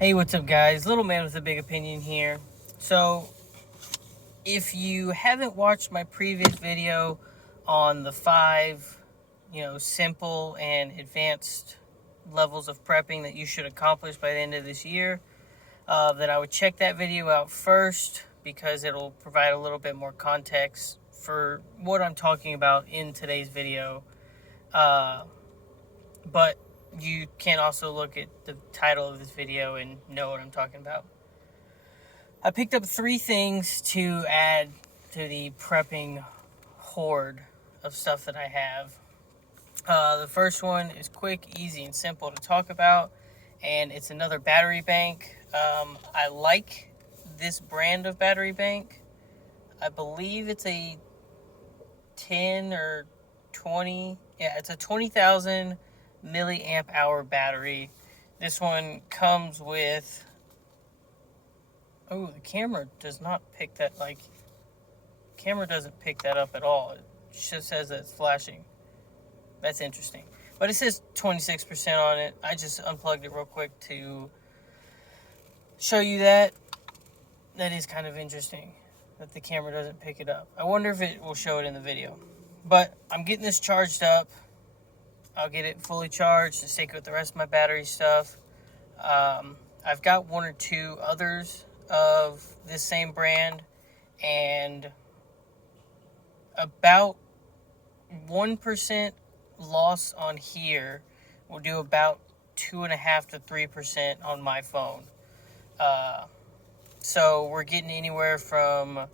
Hey, what's up, guys? Little man with a big opinion here. So, if you haven't watched my previous video on the 5, simple and advanced levels of prepping that you should accomplish by the end of this year, then I would check that video out first because it'll provide a little bit more context for what I'm talking about in today's video. But you can also look at the title of this video and know what I'm talking about. I picked up 3 things to add to the prepping hoard of stuff that I have. The first one is quick, easy, and simple to talk about, and it's another battery bank. I like this brand of battery bank. I believe it's a 10 or 20, it's a 20,000 milliamp hour battery. This one comes with, the camera does not pick that, camera doesn't pick that up at all. It just says that it's flashing. That's interesting. But it says 26% on it. I just unplugged it real quick to show you that. That is kind of interesting that the camera doesn't pick it up. I wonder if it will show it in the video. But I'm getting this charged up. I'll get it fully charged and stick it with the rest of my battery stuff. I've got 1 or 2 others of this same brand, and about 1% loss on here will do about 2.5 to 3% on my phone. So we're getting anywhere from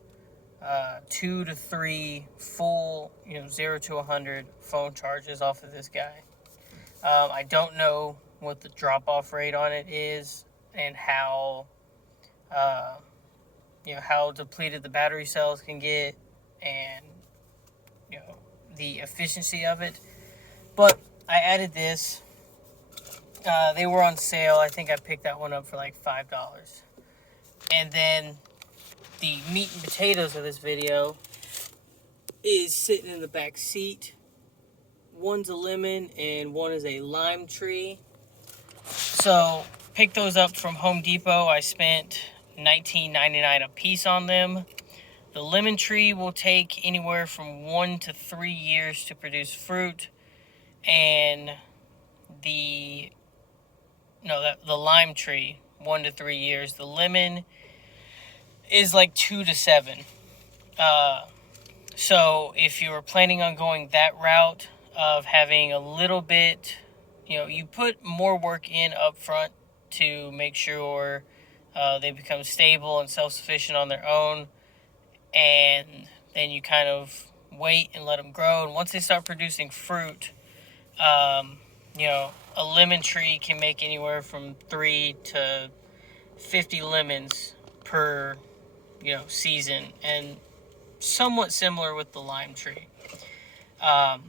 2 to 3 full, 0 to 100 phone charges off of this guy. I don't know what the drop-off rate on it is and how depleted the battery cells can get, and the efficiency of it. But I added this. They were on sale. I think I picked that one up for like $5. And then the meat and potatoes of this video is sitting in the back seat. One's a lemon and one is a lime tree. So picked those up from Home Depot. I spent $19.99 a piece on them. The lemon tree will take anywhere from 1 to 3 years to produce fruit, and the lime tree, 1 to 3 years. The lemon is like 2 to 7. So if you were planning on going that route of having a little bit, you put more work in up front to make sure they become stable and self-sufficient on their own, and then you kind of wait and let them grow. And once they start producing fruit, a lemon tree can make anywhere from 3 to 50 lemons per, season, and somewhat similar with the lime tree. I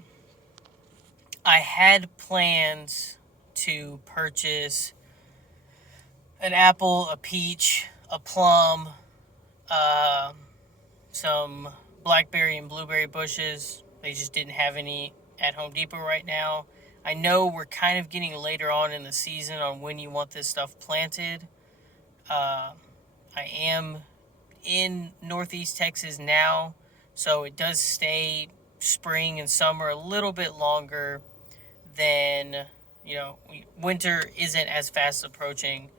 had plans to purchase an apple, a peach, a plum, some blackberry and blueberry bushes. They just didn't have any at Home Depot right now. I know we're kind of getting later on in the season on when you want this stuff planted. I am in Northeast Texas now, so it does stay spring and summer a little bit longer than, winter isn't as fast approaching.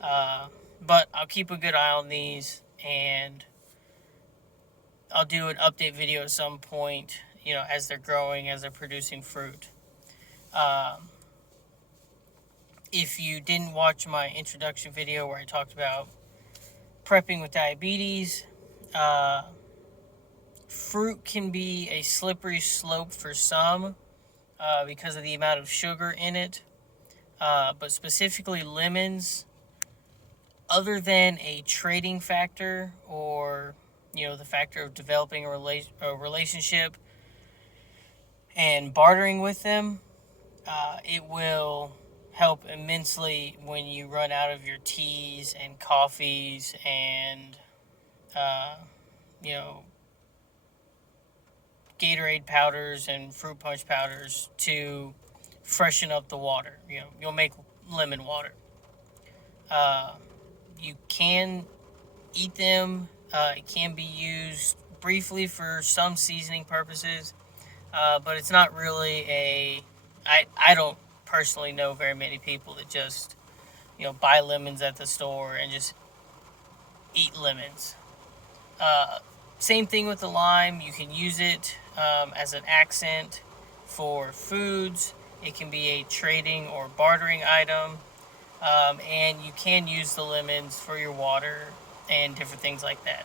But I'll keep a good eye on these, and I'll do an update video at some point, as they're growing, as they're producing fruit. If you didn't watch my introduction video where I talked about prepping with diabetes, fruit can be a slippery slope for some because of the amount of sugar in it. But specifically lemons, other than a trading factor or the factor of developing a relationship and bartering with them, it will help immensely when you run out of your teas and coffees and Gatorade powders and fruit punch powders to freshen up the water. You'll make lemon water. You can eat them. It can be used briefly for some seasoning purposes, but it's not really I don't personally know very many people that just, buy lemons at the store and just eat lemons. Uh, Same thing with the lime. You can use it as an accent for foods. It can be a trading or bartering item. And you can use the lemons for your water and different things like that.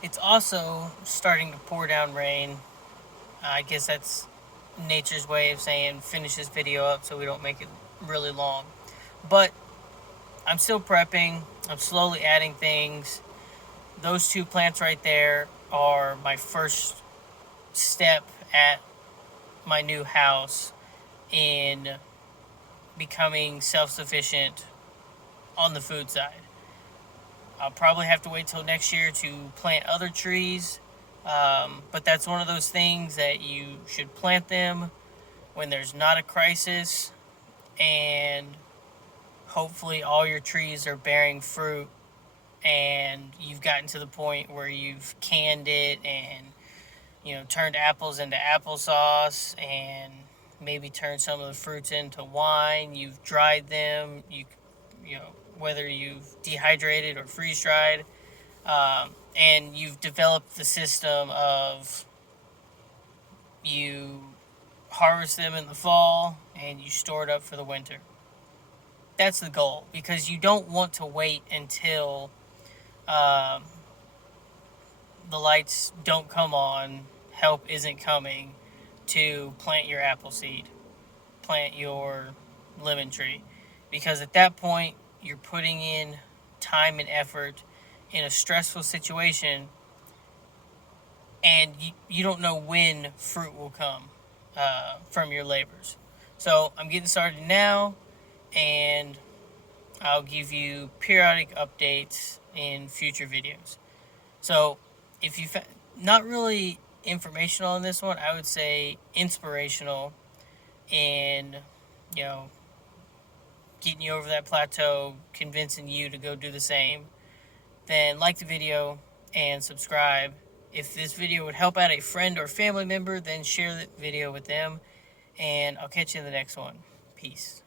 It's also starting to pour down rain. I guess that's nature's way of saying finish this video up so we don't make it really long. But I'm still prepping. I'm slowly adding things. Those two plants right there are my first step at my new house in becoming self-sufficient on the food side. I'll probably have to wait till next year to plant other trees, but that's one of those things that you should plant them when there's not a crisis, and hopefully all your trees are bearing fruit and you've gotten to the point where you've canned it and turned apples into applesauce and maybe turned some of the fruits into wine. You've dried them, you know whether you've dehydrated or freeze dried, and you've developed the system of you harvest them in the fall and you store it up for the winter. That's the goal, because you don't want to wait until um, the lights don't come on, help isn't coming, to plant your apple seed, plant your lemon tree. Because at that point, you're putting in time and effort in a stressful situation, and you don't know when fruit will come from your labors. So I'm getting started now, and I'll give you periodic updates in future videos. So if you not really informational on this one, I would say inspirational in, you know, getting you over that plateau, convincing you to go do the same, then like the video and subscribe. If this video would help out a friend or family member, then share the video with them, and I'll catch you in the next one. Peace.